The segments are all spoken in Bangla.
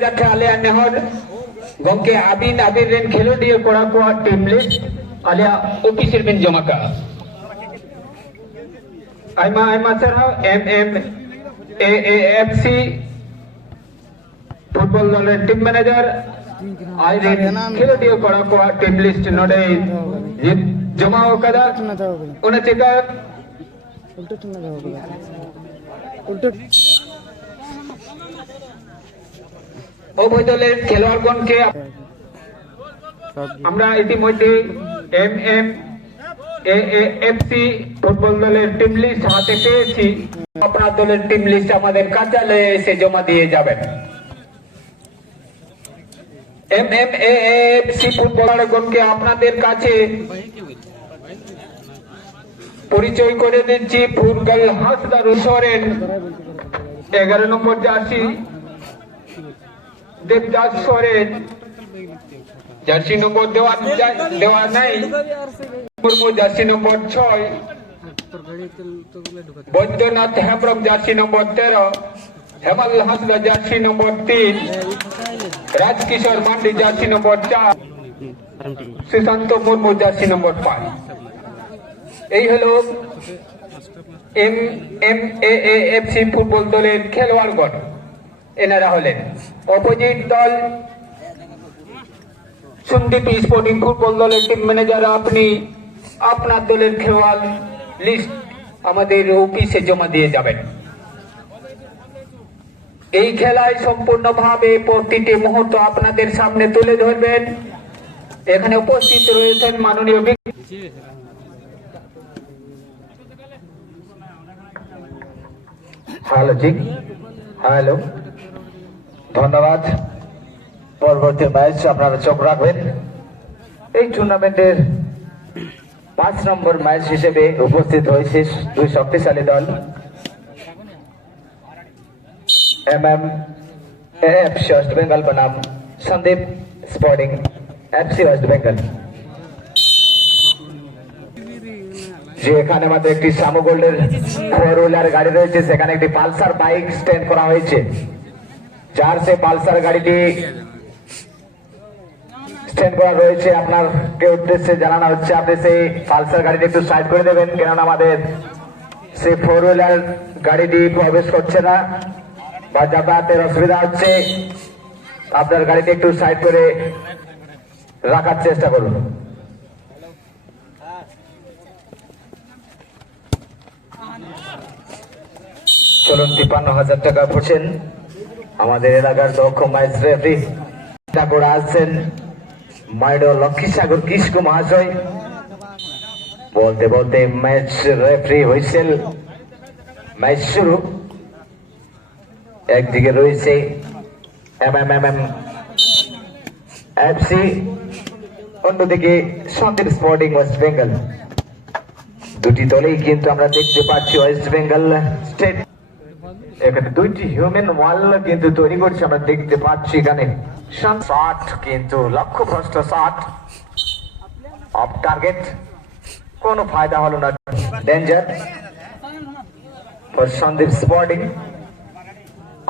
jatte alia nehor gongke abin ren khelodiya kora ko team list alia officer bin jomaka aima sarah AAFC football doler team manager ren khelodiya kora ko team list node joma okada una cheka উল্টো অবৈধলের খেলোয়াড়গণকে আমরা ইতিমধ্যে AAFC ফুটবল দলের টিম লিস্ট হাতে পেয়েছি। আপনার দলের টিম লিস্ট আমাদের কার্যালয়ে এসে জমা দিয়ে যাবেন। AAFC ফুটবলারগণকে আপনাদের কাছে পরিচয় করে দিচ্ছি। ফুটবল হাসদার Soren 11 number jersey, Debdas Soren jersey number দেওয়া নাই, Murmu jersey number 6, Baidyanath Hembram jersey number 13, Hemal Hasda jersey number 3, Rajkishore Mandi jersey number 4, Sushant Murmu jersey number 5। এই হলো AAFC ফুটবল দলের খেলোয়াড়গণ। এনারা হলেন অপোজিট দল সন্দীপ স্পোর্টিং ফুটবল দলের টিম ম্যানেজার। আপনি আপনার দলের খেলোয়াড় লিস্ট আমাদের অফিসে জমা দিয়ে যাবেন। এই খেলায় সম্পূর্ণভাবে প্রতিটি মুহূর্ত আপনাদের সামনে তুলে ধরবেন। এখানে উপস্থিত রয়েছেন মাননীয় হ্যালো জি হ্যালো ধন্যবাদ। পরবর্তী ম্যাচ আপনারা চোখ রাখবেন। এই টুর্নামেন্টের 5 নম্বর ম্যাচ হিসেবে উপস্থিত হয়েছে দুই শক্তিশালী দল AFC ওয়েস্ট বেঙ্গল বনাম Sandip sporting FC west Bengal. যে এখানে আমাদের একটি সামু গোল্ডের 4 হুইলার গাড়ি রয়েছে, সেখানে একটি পালসার বাইক স্ট্যান্ড করা হয়েছে। যার সে পালসার গাড়িটি স্ট্যান্ড করা রয়েছে আপনাকে উদ্দেশ্যে জানানো হচ্ছে আপনি সেই পালসার গাড়িটি একটু সাইড করে দেবেন, কেননা আমাদের সেই 4 হুইলার গাড়িটি প্রবেশ করছে না বা যাতায়াতের অসুবিধা হচ্ছে। আপনার গাড়িটি একটু সাইড করে রাখার চেষ্টা করুন। চলুন 53,000 টাকা পড়ছেন আমাদের এলাকার দক্ষ ম্যাচ রেফারি করে আসছেন মাইডো লক্ষ্মীসাগর কিসকু মহাশয়। বলতে বলতে ম্যাচ রেফারি হুইসেল, ম্যাচ শুরু। একদিকে রয়েছে AAFC, অন্যদিকে সন্দীপ স্পোর্টিং ওয়েস্ট বেঙ্গল। দুটি দলেই কিন্তু আমরা দেখতে পাচ্ছি ওয়েস্ট বেঙ্গল স্টেট এখানে দুইটি হিউম্যান ওয়াল কিন্তু তৈরি করছে। আমরা দেখতে পাচ্ছি এখানে শট, কিন্তু লক্ষ্যভ্রষ্ট শট অফ টার্গেট, কোনো ফায়দা হলো না। Danger for Sandip sporting.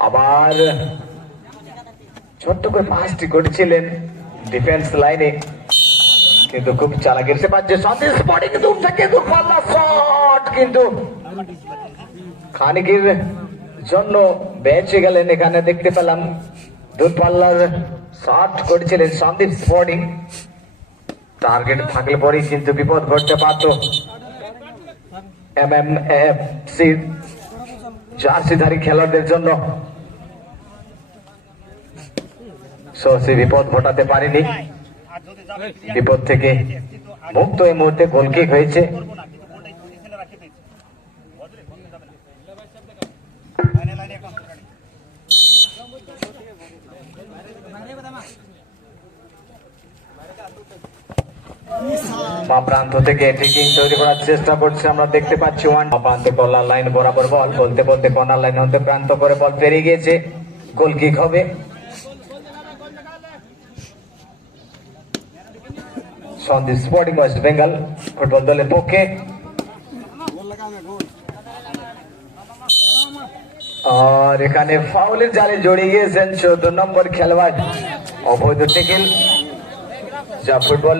আবার ছোট্ট করে পাসটি করেছিলেন ডিফেন্স লাইনে, কিন্তু খুব চালাকি সে পাচ্ছে সন্দীপ স্পোর্টিং। দূর থেকে দূরপাল্লা শট, কিন্তু খানিকের জন্য বেঁচে গেলেন। এখানে দেখতে পেলাম দূরপাল্লার শট করেছিলেন সন্দীপ স্পোর্টিং। টার্গেট থাকলে পরেই কিন্তু বিপদ ঘটতে পারত AAFC জার্সিধারী খেলোয়াড়দের জন্য। সে বিপদ ঘটাতে পারেনি, বিপদ থেকে মুক্ত এই মুহূর্তে গোলকিক হয়েছে। প্রান্ত থেকে টেকিং তৈরি করার চেষ্টা করছে, আমরা দেখতে পাচ্ছি। প্রান্ত কর্নার লাইন বরাবর বল, বলতে বলতে কর্নার লাইন হতে প্রান্ত করে বল পেরিয়ে গিয়েছে, গোল কিক হবে। Sandip sporting west Bengal football দলের পক্ষে। আর এখানে ফাউলের জালে জড়িয়ে গিয়েছেন 14 নম্বর খেলোয়াড়। অবৈধ টেকেল যা ফুটবল